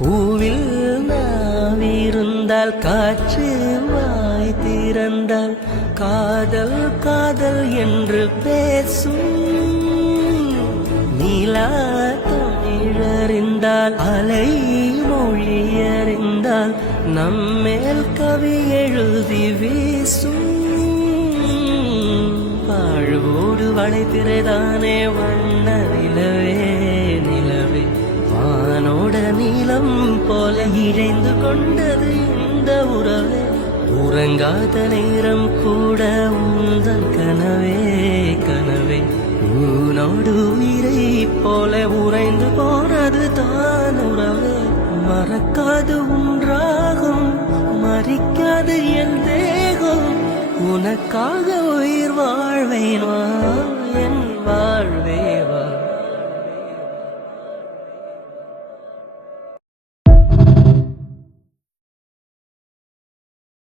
பூவில் நாவிருந்தால் காற்று வாய் திறந்தால் காதல் காதல் என்று பேசும். நீலா தமிழறிந்தால் அலை மொழியறிந்தால் நம்மேல் கவி எழுதி வீசும். வாழ்வோடு வளைத்திரைதானே வண்ண நிலவே நிலவே வானோட நீளம் போல இழைந்து கொண்டது இந்த உறவே. உறங்காத நேரம் கூட உந்தன் கனவே கனவே உன்னோடு உயிரை போல உறைந்து போனது தான் உறவே. மறக்காது ஒன்றாகும் மறிக்காது என் தேகம் உனக்காக உயிர் வாழ்வேன் வா என்